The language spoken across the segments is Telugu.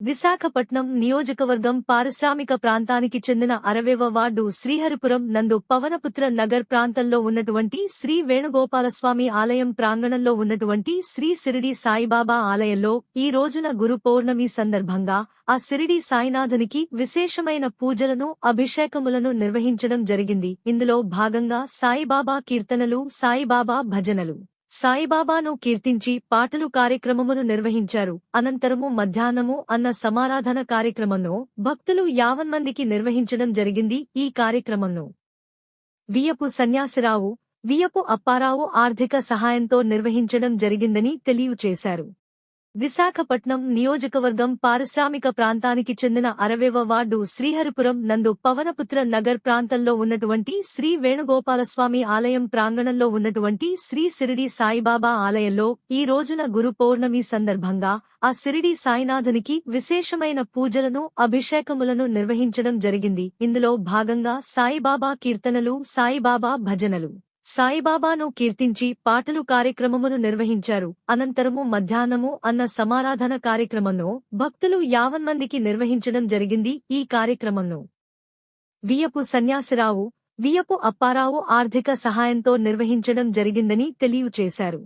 విశాఖపట్నం నియోజకవర్గం పారిశ్రామిక ప్రాంతానికి చెందిన 60వ వార్డు శ్రీహరిపురం నందు పవనపుత్ర నగర్ ప్రాంతంలో ఉన్నటువంటి శ్రీ వేణుగోపాలస్వామి ఆలయం ప్రాంగణంలో ఉన్నటువంటి శ్రీ షిరిడీ సాయిబాబా ఆలయంలో ఈ రోజున గురు పౌర్ణమి సందర్భంగా ఆ షిరిడీ సాయినాథునికి విశేషమైన పూజలను అభిషేకములను నిర్వహించడం జరిగింది. ఇందులో భాగంగా సాయిబాబా కీర్తనలు, సాయిబాబా భజనలు, సాయిబాబాను కీర్తించి పాటలు కార్యక్రమమును నిర్వహించారు. అనంతరము మధ్యాహ్నము అన్న సమారాధన కార్యక్రమంను భక్తులు 50 మందికి నిర్వహించడం జరిగింది. ఈ కార్యక్రమంను వియపు సన్యాసిరావు, వియపు అప్పారావు ఆర్థిక సహాయంతో నిర్వహించడం జరిగిందని తెలియచేశారు. విశాఖపట్నం నియోజకవర్గం పారిశ్రామిక ప్రాంతానికి చెందిన 60వ వార్డు శ్రీహరిపురం నందు పవనపుత్ర నగర్ ప్రాంతంలో ఉన్నటువంటి శ్రీ వేణుగోపాలస్వామి ఆలయం ప్రాంగణంలో ఉన్నటువంటి శ్రీ షిరిడీ సాయిబాబా ఆలయంలో ఈ రోజున గురు పౌర్ణమి సందర్భంగా ఆ షిరిడీ సాయినాథునికి విశేషమైన పూజలను, అభిషేకములను నిర్వహించడం జరిగింది. ఇందులో భాగంగా సాయిబాబా కీర్తనలు, సాయిబాబా భజనలు, సాయిబాబాను కీర్తించి పాటలు కార్యక్రమమును నిర్వహించారు. అనంతరము మధ్యాహ్నము అన్న సమారాధన కార్యక్రమంను భక్తులు 50 మందికి నిర్వహించడం జరిగింది. ఈ కార్యక్రమంను వియపు సన్యాసిరావు, వియపు అప్పారావు ఆర్థిక సహాయంతో నిర్వహించడం జరిగిందని తెలియచేశారు.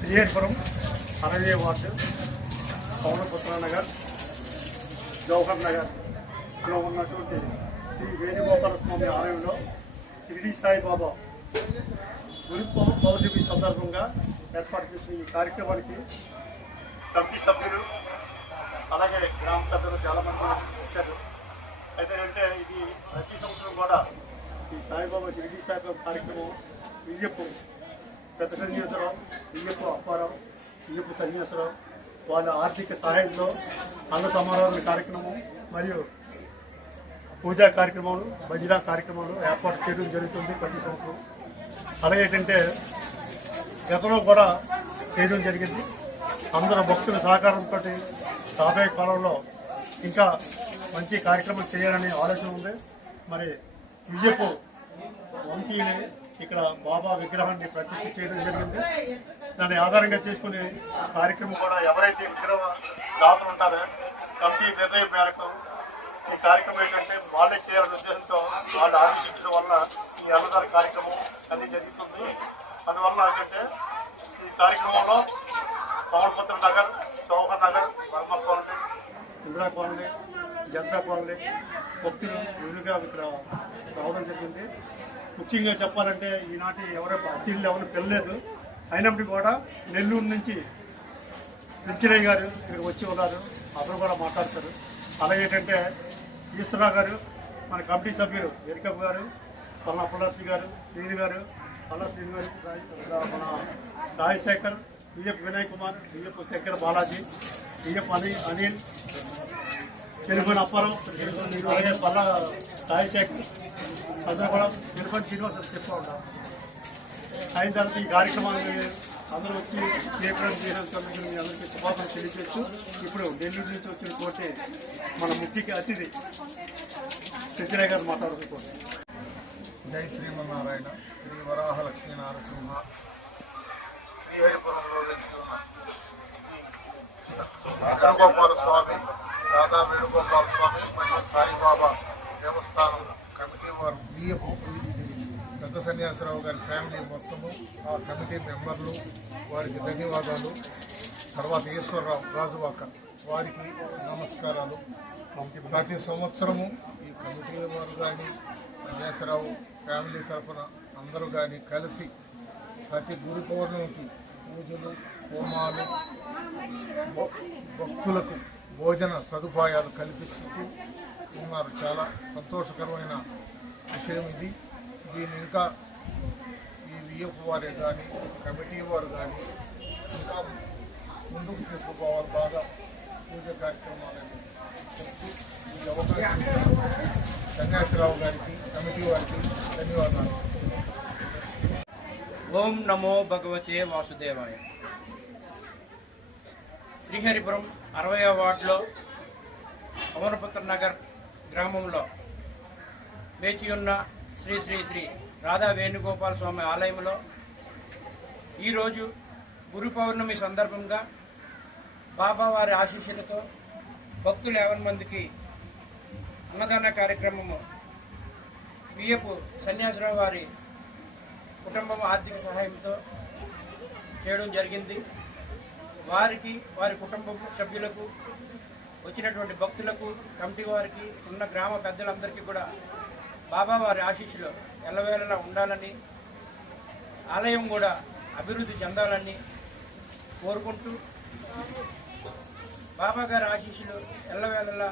శ్రీహరిపురం 60వ వార్డు పవనపుత్ర నగర్ జవహర్ నగర్లో ఉన్నటువంటి శ్రీ వేణుగోపాల స్వామి ఆలయంలో షిరిడి సాయిబాబా గురు పౌర్ణమి సందర్భంగా ఏర్పాటు చేసిన ఈ కార్యక్రమానికి కమిటీ సభ్యులు అలాగే గ్రామ పెద్దలు చాలామంది వచ్చారు. అయితే అంటే ఇది ప్రతి సంవత్సరం కూడా ఈ సాయిబాబా షిరిడి సాయిబాబా కార్యక్రమం వియ్యప్పు పెద్ద సన్యాసరావు, వియ్యప్పు అప్పారావు, వియ్యప్పు సన్యాసరావు వాళ్ళ ఆర్థిక సహాయంతో అన్న సమారాధన కార్యక్రమం మరియు పూజా కార్యక్రమాలు, భజన కార్యక్రమాలు ఏర్పాటు చేయడం జరుగుతుంది ప్రతి సంవత్సరం. అలాగే ఏంటంటే గతంలో కూడా చేయడం జరిగింది. అందరూ భక్తుల సహకారంతో రాబోయే కాలంలో ఇంకా మంచి కార్యక్రమం చేయాలనే ఆలోచన ఉంది. మరి విజయపు వంశీని ఇక్కడ బాబా విగ్రహాన్ని ప్రతిష్ఠ చేయడం జరిగింది. దాన్ని ఆధారంగా చేసుకునే కార్యక్రమం కూడా ఎవరైతే విగ్రహ దాతలు ఉంటారో కమిటీ నిర్ణయం మేరకు ఈ కార్యక్రమం ఏంటంటే వాళ్ళే చేయాలనే ఉద్దేశంతో వాళ్ళు ఆలోచించడం వల్ల ఈ అన్నదాన కార్యక్రమం అన్ని జరుగుతుంది. అందువల్ల ఏంటంటే ఈ కార్యక్రమంలో Pawanputra Nagar, Jawahar Nagar, Varma colony, Indira colony, Janata colony భక్తులు విధిగా ఇక్కడ రావడం జరిగింది. ముఖ్యంగా చెప్పాలంటే ఈనాటి అతిథులు ఎవరు పెళ్ళలేదు. అయినప్పటికీ కూడా నెల్లూరు నుంచి వెంకయ్య గారు ఇక్కడికి వచ్చి ఉన్నారు. అతను కూడా మాట్లాడతారు. అలాగే ఏంటంటే ఈశ్వరరావు గారు, మన కమిటీ సభ్యులు ఎరికప్ప గారు, పల్లా పుల్లర్సి గారు, శ్రీని గారు, పల్లా శ్రీని గారు, మన రాజశేఖర్, బియ్యపు వినయ్ కుమార్, బియ్యపు శంకర్ బాలాజీ, బియ్యపు అనిల్, తెలుగుని అప్పారావు, అలాగే పల్లా రాజశేఖర్ అందరూ కూడా తెలుగుని శ్రీనివాస చెప్తూ ఉంటారు. అయిన తర్వాత ఈ కార్యక్రమాన్ని అందరూ వచ్చి చేపడం చేసినందుకు మీ అందరికీ శుభాకాంక్షలు తెలియజేస్తూ ఇప్పుడు నెల్లూరు నుంచి వచ్చిన కోటి మన ముఖ్య అతిథి సిద్ధిరాయ్ గారు మాట్లాడుకోండి. జై శ్రీమన్నారాయణ. శ్రీ వరాహ లక్ష్మీ నారసింహ శ్రీహరిపురంలో వెలిసి ఉన్న వేణుగోపాల స్వామి, రాధా వేణుగోపాల స్వామి మరియు సాయిబాబా దేవస్థానం కమిటీ వారు బియ్యపు పెద్ద సన్యాసరావు గారి ఫ్యామిలీ మొత్తము, ఆ కమిటీ మెంబర్లు వారికి ధన్యవాదాలు. తర్వాత ఈశ్వరరావు గాజువాక వారికి నమస్కారాలు. ప్రతి సంవత్సరము ఈ కమిటీ వారు కానీ సన్యాసరావు ఫ్యామిలీ తరఫున అందరూ కానీ కలిసి ప్రతి గురు పౌర్ణమికి పూజలు, హోమాలు, భక్తులకు భోజన సదుపాయాలు కల్పిస్తూ ఉన్నారు. చాలా సంతోషకరమైన విషయం ఇది. దీన్ని ఇంకా ఈ వియ్యపు వారే కానీ కమిటీ వారు కానీ ఇంకా ముందుకు తీసుకుపోవాలి. బాగా పూజ కార్యక్రమాలని చెప్తూ ఈ అవకాశం సన్యాసిరావు గారికి, కమిటీ వారికి ధన్యవాదాలు. ఓం నమో భగవతే వాసుదేవాయ. శ్రీహరిపురం 60వ వార్డులో పవనపుత్ర నగర్ గ్రామంలో వేచి ఉన్న శ్రీ శ్రీ శ్రీ రాధా వేణుగోపాల స్వామి ఆలయంలో ఈరోజు గురు పౌర్ణమి సందర్భంగా బాబావారి ఆశీస్సులతో భక్తులు 50 మందికి అన్నదాన కార్యక్రమము వియ్యపు సన్యాసరావు వారి కుటుంబం ఆర్థిక సహాయంతో చేయడం జరిగింది. వారికి, వారి కుటుంబ సభ్యులకు, వచ్చినటువంటి భక్తులకు, కమిటీ వారికి, ఉన్న గ్రామ పెద్దలందరికీ కూడా బాబా వారి ఆశీస్సులు ఎల్లవేళలా ఉండాలని, ఆలయం కూడా అభివృద్ధి చెందాలని కోరుకుంటూ బాబా గారి ఆశీస్సులు ఎల్లవేళలా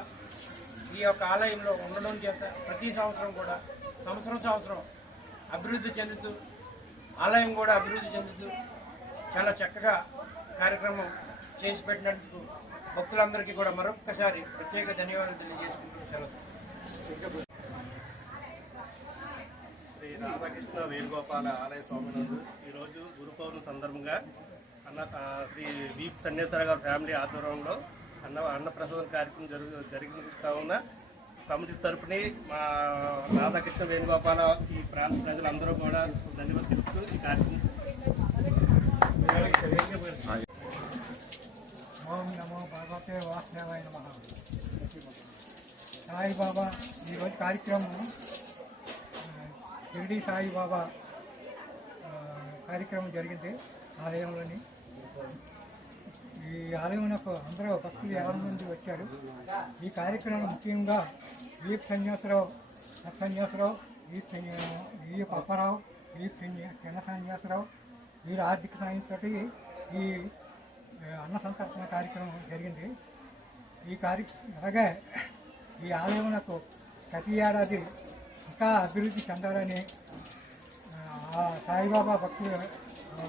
ఈ యొక్క ఆలయంలో ఉండడం చేత ప్రతి సంవత్సరం కూడా సంవత్సరం అభివృద్ధి చెందుతూ, ఆలయం కూడా అభివృద్ధి చెందుతూ చాలా చక్కగా కార్యక్రమం చేసి పెట్టినందుకు భక్తులందరికీ కూడా మరొక్కసారి ప్రత్యేక ధన్యవాదాలు తెలియజేసుకుంటూ సెలవు. శ్రీ రాధాకృష్ణ వేణుగోపాల ఆలయ స్వామినందు ఈరోజు గురు పౌర్ణమి సందర్భంగా శ్రీ వీప్ సన్యాసరావు గారి ఫ్యామిలీ ఆధ్వర్యంలో అన్నప్రసాదం కార్యక్రమం జరుగుతా ఉన్న కమిటీ తరపుని మా రాధాకృష్ణ వేణుగోపాల ఈ ప్రాంత ప్రజలందరూ కూడా ధన్యవాదాలు తెలుపుతూ ఈ కార్యక్రమం. ఓం నమో భగవతే వాసుదేవాయ నమః. సాయిబాబా ఈరోజు కార్యక్రమం షిరిడి సాయిబాబా కార్యక్రమం జరిగింది ఆలయంలోని. ఈ ఆలయంలో అందరూ భక్తులు 50 మంది వచ్చారు. ఈ కార్యక్రమం ముఖ్యంగా వీప్ సన్యాసరావు, వీప్ అప్పారావు, వీప్ చిన్న సన్యాసరావు వీరి ఆర్థిక సాయంతో ఈ అన్న సంతర్పణ కార్యక్రమం జరిగింది. అలాగే ఈ ఆలయంలో ప్రతి ఏడాది ఇంకా అభివృద్ధి చెందాలని, ఆ సాయిబాబా భక్తులు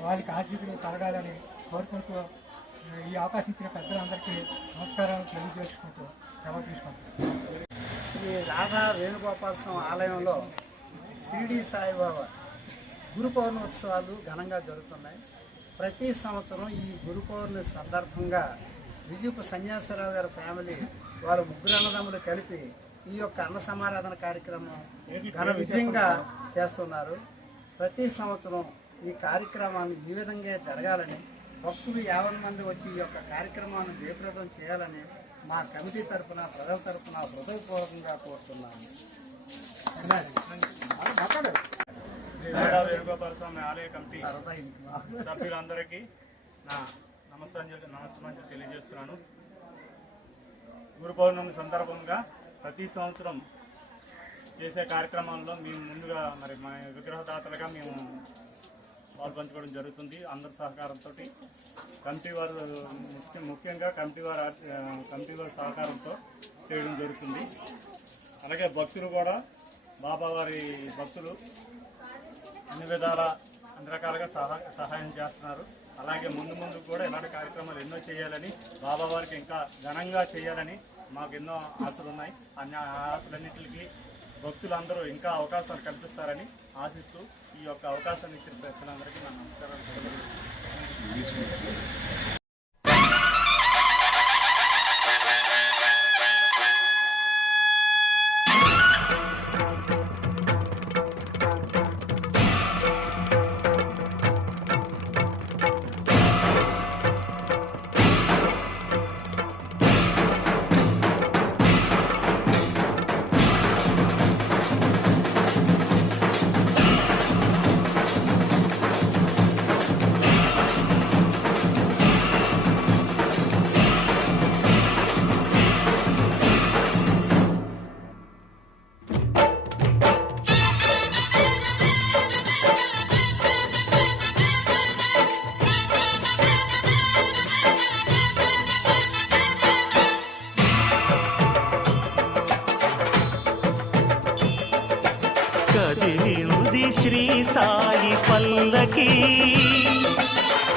వారికి ఆశీస్సులు కలగాలని కోరుకుంటూ ఈ అవకాశం ఇచ్చిన పెద్దలందరికీ నమస్కారాలు తెలియజేసుకుంటూ సెలవు తీసుకుంటాం. శ్రీ రాధా వేణుగోపాల స్వామి ఆలయంలో షిరిడి సాయిబాబా గురు పౌర్ణోత్సవాలు ఘనంగా జరుగుతున్నాయి. ప్రతి సంవత్సరం ఈ గురు పౌర్ణమి సందర్భంగా విజయపు సన్యాసరావు గారి ఫ్యామిలీ వారు 3 అన్నదమ్ములు కలిపి ఈ యొక్క అన్న సమారాధన కార్యక్రమం ఘన విజయంగా చేస్తున్నారు. ప్రతి సంవత్సరం ఈ కార్యక్రమాన్ని ఈ విధంగా జరగాలని, భక్తులు 50 మంది వచ్చి ఈ యొక్క కార్యక్రమాన్ని జయప్రదం చేయాలని మా కమిటీ తరఫున, ప్రజల తరఫున హృదయపూర్వకంగా కోరుతున్నాను. శ్రీ రాధా వేణుగోపాల స్వామి ఆలయ కమిటీ సభ్యులందరికీ నా నమస్కారం తెలియజేస్తున్నాను. గురు పౌర్ణమి సందర్భంగా ప్రతి సంవత్సరం చేసే కార్యక్రమాల్లో మేము ముందుగా మరి మన విగ్రహదాతలుగా మేము పాల్పంచుకోవడం జరుగుతుంది. అందరి సహకారంతో కమిటీ వారు ముఖ్యంగా కమిటీ వారి సహకారంతో చేయడం జరుగుతుంది. అలాగే భక్తులు కూడా బాబావారి భక్తులు అన్ని రకాలుగా సహాయం చేస్తున్నారు. అలాగే ముందు కూడా ఇలాంటి కార్యక్రమాలు ఎన్నో చేయాలని, బాబావారికి ఇంకా ఘనంగా చేయాలని మాకు ఎన్నో ఆశలు ఉన్నాయి. అన్ని ఆశలన్నింటికి భక్తులందరూ ఇంకా అవకాశాలు కల్పిస్తారని ఆశిస్తూ ఈ యొక్క అవకాశాన్ని ఇచ్చిన ప్రజలందరికీ నా నమస్కారాలు తెలియజేస్తున్నాను. కదిలింది శ్రీ సాయి పల్లకి,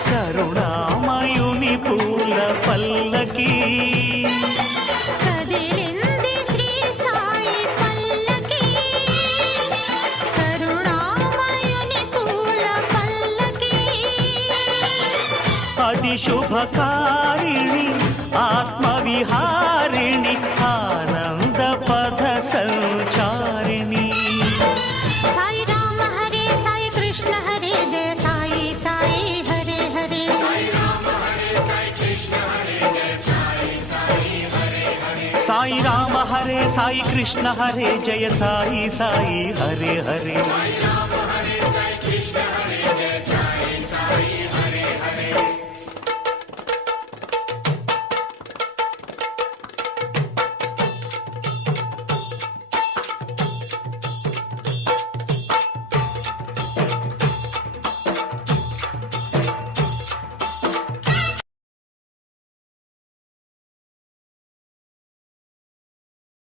కరుణామయుని పూల పల్లకి. కదిలింది శ్రీ సాయి పల్లకి, కరుణామయుని పూల పల్లకి. అతి శుభకారిణి ఆత్మవిహారిణి ఆనంద పథ సంచారిణి. సాయి రామ హరే సాయి కృష్ణ హరే జయ సాయి సాయి హరే హరే. సాయి రామ హరే సాయి కృష్ణ హరే జయ సాయి సాయి హరే హరే. సాయి రామ హరే సాయి కృష్ణ హరే జయ సాయి సాయి హరే హరే. సాయి రామ హరే సాయి కృష్ణ హరే జయ సాయి సాయి